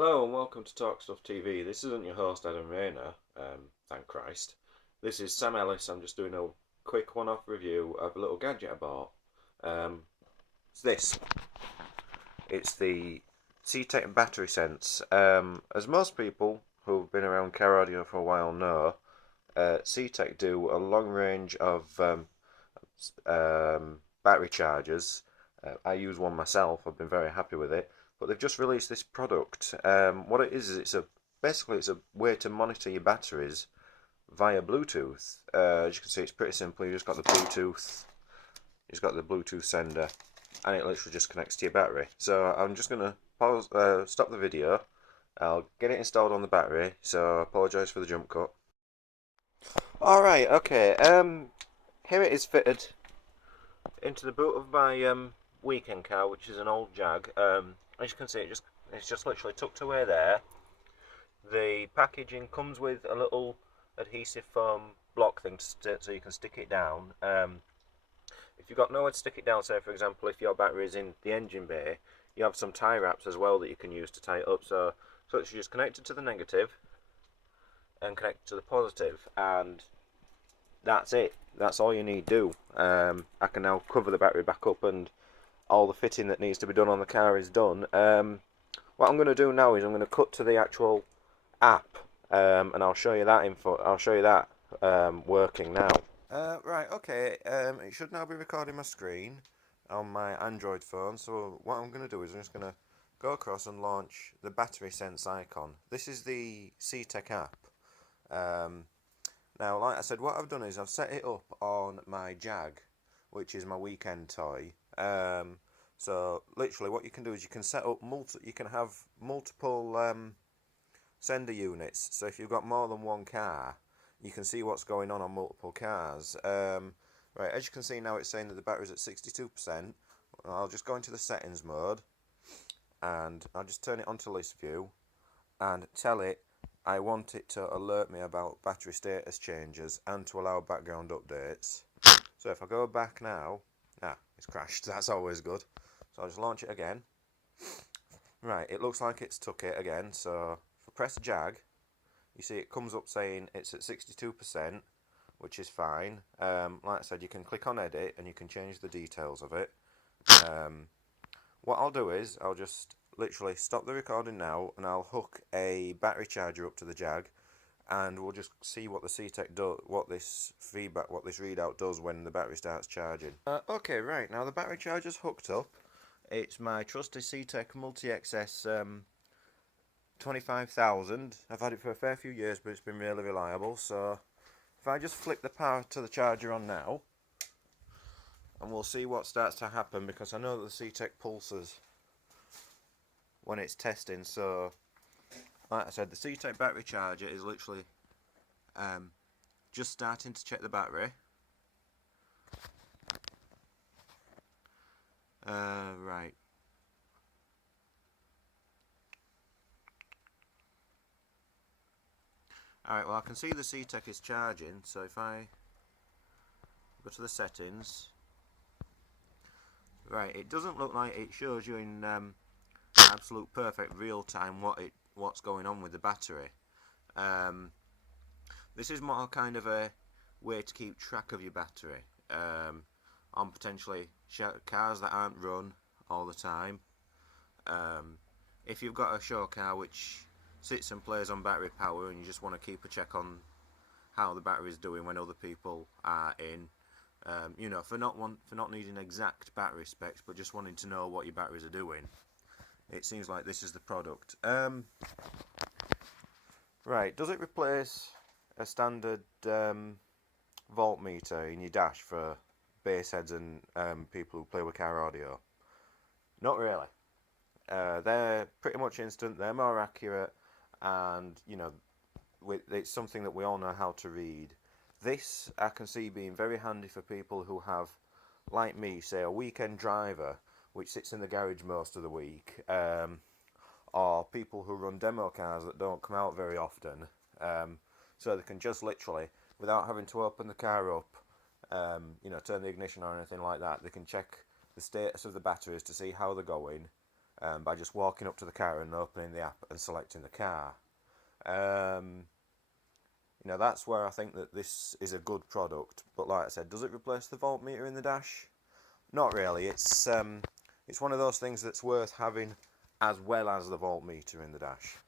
Hello and welcome to Talk Stuff TV. This isn't your host Adam Rayner, thank Christ. This is Sam Ellis. I'm just doing a quick one-off review of a little gadget I bought. Um, it's this. It's the Ctek Battery Sense. As most people who've been around car audio for a while know, Ctek do a long range of battery chargers. I use one myself. I've been very happy with it. But they've just released this product. What it is basically it's a way to monitor your batteries via Bluetooth. As you can see, it's pretty simple. You just got the Bluetooth. It's got the Bluetooth sender, and it literally just connects to your battery. So I'm just gonna pause, stop the video. I'll get it installed on the battery. So I apologise for the jump cut. All right, okay. Here it is fitted into the boot of my weekend car, which is an old Jag. As you can see, it's just literally tucked away there. The packaging comes with a little adhesive foam block thing so you can stick it down. If you've got nowhere to stick it down, say for example if your battery is in the engine bay, you have some tie wraps as well that you can use to tie it up. So it's just connected to the negative and connected to the positive, and that's it. That's all you need to do. I can now cover the battery back up, and all the fitting that needs to be done on the car is done. What I'm going to do now is I'm going to cut to the actual app, and I'll show you that info. I'll show you that working now. Right, okay. It should now be recording my screen on my Android phone. So what I'm going to do is I'm just going to go across and launch the Battery Sense icon. This is the Ctek app. Now, like I said, what I've done is I've set it up on my Jag, which is my weekend toy. So literally, what you can do is you can set up you can have multiple sender units. So if you've got more than one car, you can see what's going on multiple cars. Right, as you can see now, it's saying that the battery's at 62%. I'll just go into the settings mode, and I'll just turn it onto list view, and tell it I want it to alert me about battery status changes and to allow background updates. So if I go back now, it's crashed. That's always good. So I'll just launch it again. Right, it looks like it's took it again. So if I press Jag, you see it comes up saying it's at 62%, which is fine. Like I said, you can click on edit and you can change the details of it. What I'll do is I'll just literally stop the recording now, and I'll hook a battery charger up to the Jag, and we'll just see what the Ctek does, what this readout does when the battery starts charging. Okay, right, now the battery charger's hooked up. It's my trusty Ctek Multi-XS 25,000. I've had it for a fair few years, but it's been really reliable. So if I just flick the power to the charger on now, and we'll see what starts to happen, because I know that the Ctek pulses when it's testing. So like I said, the Ctek battery charger is literally just starting to check the battery. Right. Alright, well I can see the Ctek is charging, so if I go to the settings, right, it doesn't look like it shows you in absolute perfect real time what's going on with the battery. This is more kind of a way to keep track of your battery on potentially cars that aren't run all the time. If you've got a show car which sits and plays on battery power, and you just want to keep a check on how the battery is doing when other people are in, you know, for not needing exact battery specs, but just wanting to know what your batteries are doing, it seems like this is the product. Right, does it replace a standard voltmeter in your dash for bass heads and people who play with car audio? Not really. They're pretty much instant, they're more accurate, and you know, it's something that we all know how to read. This I can see being very handy for people who have, like me, say a weekend driver which sits in the garage most of the week, or people who run demo cars that don't come out very often, so they can just literally, without having to open the car up, you know, turn the ignition on or anything like that, they can check the status of the batteries to see how they're going, by just walking up to the car and opening the app and selecting the car. You know, that's where I think that this is a good product. But like I said, does it replace the voltmeter in the dash? Not really. It's one of those things that's worth having as well as the voltmeter in the dash.